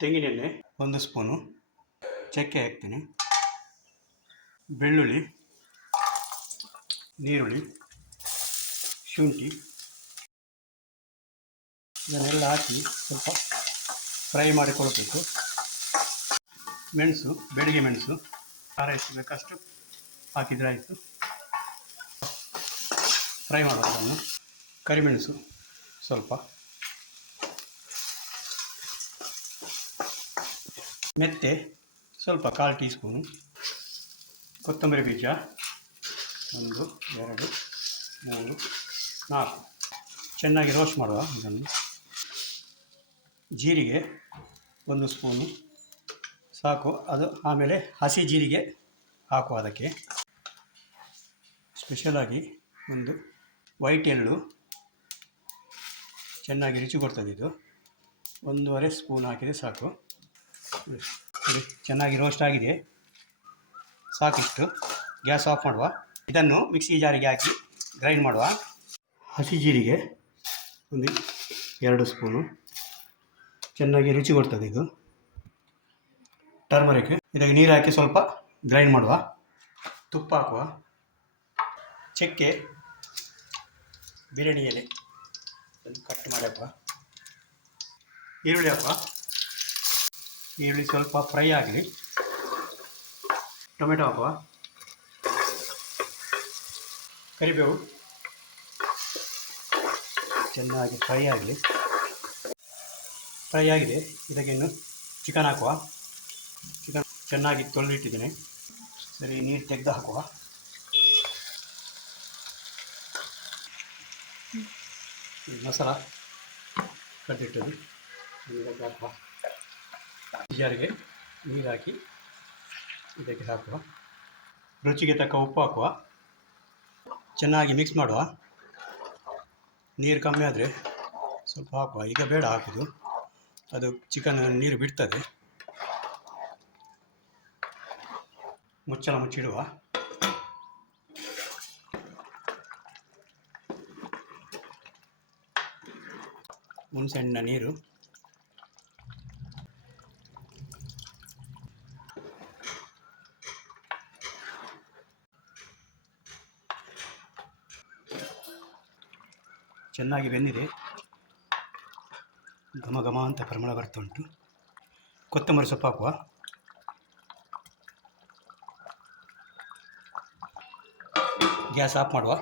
ತೆಂಗಿನೆಣ್ಣೆ 1 ಸ್ಪೂನು, ಚಕ್ಕೆ ಹಾಕ್ತೀನಿ, ಬೆಳ್ಳುಳ್ಳಿ, ನೀರುಳ್ಳಿ, ಶುಂಠಿ ಇದನ್ನೆಲ್ಲ ಹಾಕಿ ಸ್ವಲ್ಪ ಫ್ರೈ ಮಾಡಿಕೊಳ್ಬೇಕು. ಮೆಣಸು, ಬೆಳಿಗ್ಗೆ ಮೆಣಸು ಖಾರ ಎಷ್ಟು ಬೇಕಷ್ಟು ಹಾಕಿದರೆ ಆಯಿತು. ಫ್ರೈ ಮಾಡೋದನ್ನು. ಕರಿಮೆಣಸು ಸ್ವಲ್ಪ, ಮೆಂತ್ಯ ಸ್ವಲ್ಪ 1/4 ಟೀ ಸ್ಪೂನು, ಕೊತ್ತಂಬರಿ ಬೀಜ 1 2 3 4 ಚೆನ್ನಾಗಿ ರೋಸ್ಟ್ ಮಾಡುವ ಇದನ್ನು. ಜೀರಿಗೆ 1 ಸ್ಪೂನು ಸಾಕು. ಅದು ಆಮೇಲೆ ಹಸಿ ಜೀರಿಗೆ ಹಾಕುವ. ಅದಕ್ಕೆ ಸ್ಪೆಷಲಾಗಿ ಒಂದು ವೈಟ್ ಎಳ್ಳು ಚೆನ್ನಾಗಿ ರುಚಿ ಕೊಡ್ತದೆ. ಇದು 1.5 ಸ್ಪೂನ್ ಹಾಕಿದರೆ ಸಾಕು. ಚೆನ್ನಾಗಿ ರೋಸ್ಟ್ ಆಗಿದೆ, ಸಾಕಿಷ್ಟು. ಗ್ಯಾಸ್ ಆಫ್ ಮಾಡುವ. ಇದನ್ನು ಮಿಕ್ಸಿ ಜಾರಿಗೆ ಹಾಕಿ ಗ್ರೈಂಡ್ ಮಾಡುವ. ಹಸಿ ಜೀರಿಗೆ 2 ಸ್ಪೂನು ಚೆನ್ನಾಗಿ ರುಚಿ ಕೊಡ್ತದೆ ಇದು. ಟರ್ಮರಿಕ್ ಇದಕ್ಕೆ ನೀರು ಹಾಕಿ ಸ್ವಲ್ಪ ಗ್ರೈಂಡ್ ಮಾಡುವ. ತುಪ್ಪ ಹಾಕುವ. ಚಕ್ಕೆ, ಬಿರಿಯಾನಿ ಎಲೆ ಕಟ್ ಮಾಡಿ ಹಾಕುವ. ಈರುಳ್ಳಿ ಹಾಕುವ. ಈರುಳ್ಳಿ ಸ್ವಲ್ಪ ಫ್ರೈ ಆಗಲಿ. ಟೊಮೆಟೊ ಹಾಕುವ. ಕರಿಬೇವು ಚೆನ್ನಾಗಿ ಫ್ರೈ ಆಗಲಿ. ಫ್ರೈ ಆಗಿದೆ. ಇದಕ್ಕೆ ಇನ್ನು ಚಿಕನ್ ಹಾಕುವ. ಚಿಕನ್ ಚೆನ್ನಾಗಿ ತೊಳೆದಿಟ್ಟಿದ್ದೇನೆ. ಸರಿ, ನೀರು ತೆಗೆದು ಹಾಕುವ. ಮಸಾಲ ಕಟ್ಟಿಟ್ಟದು ಇದಕ್ಕೆ ಹಾಕುವ. ಜಾರಿಗೆ ನೀರು ಹಾಕಿ ಇದಕ್ಕೆ ಹಾಕುವ. ರುಚಿಗೆ ತಕ್ಕ ಉಪ್ಪು ಹಾಕುವ. ಚೆನ್ನಾಗಿ ಮಿಕ್ಸ್ ಮಾಡುವ. ನೀರು ಕಮ್ಮಿ ಆದರೆ ಸ್ವಲ್ಪ ಹಾಕುವ. ಈಗ ಬೇಡ ಹಾಕೋದು, ಅದು ಚಿಕನ್ ನೀರು ಬಿಡ್ತದೆ. ಮುಚ್ಚಳ ಮುಚ್ಚಿಡುವ. ಹುಣಸೆಹಣ್ಣಿನ ನೀರು ಚೆನ್ನಾಗಿ ಬೆಂದಿದೆ. ಘಮ ಘಮ ಅಂತ ಪರಿಮಳ ಬರ್ತಾ ಉಂಟು. ಕೊತ್ತಂಬರಿ ಸೊಪ್ಪು ಹಾಕುವ. ಗ್ಯಾಸ್ ಆಫ್ ಮಾಡುವ.